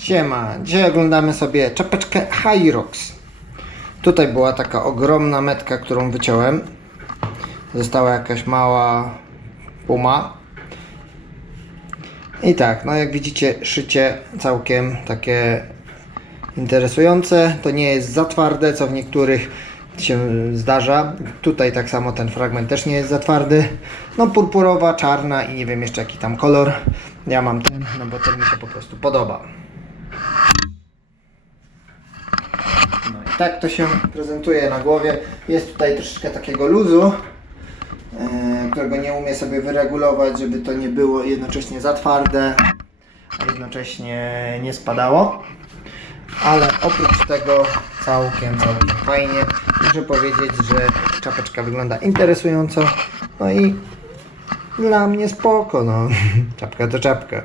Siema, dzisiaj oglądamy sobie czapeczkę Hyrox. Tutaj była taka ogromna metka, którą wyciąłem. Została jakaś mała puma. I tak, no jak widzicie, szycie całkiem takie interesujące. To nie jest za twarde, co w niektórych się zdarza. Tutaj tak samo ten fragment też nie jest za twardy. No purpurowa, czarna i nie wiem jeszcze jaki tam kolor. Ja mam ten, no bo ten mi się po prostu podoba. No i tak to się prezentuje na głowie. Jest tutaj troszeczkę takiego luzu, którego nie umiem sobie wyregulować, żeby to nie było jednocześnie za twarde, a jednocześnie nie spadało. Ale oprócz tego całkiem fajnie. Muszę powiedzieć, że czapeczka wygląda interesująco. No i dla mnie spoko, no. Czapka to czapka.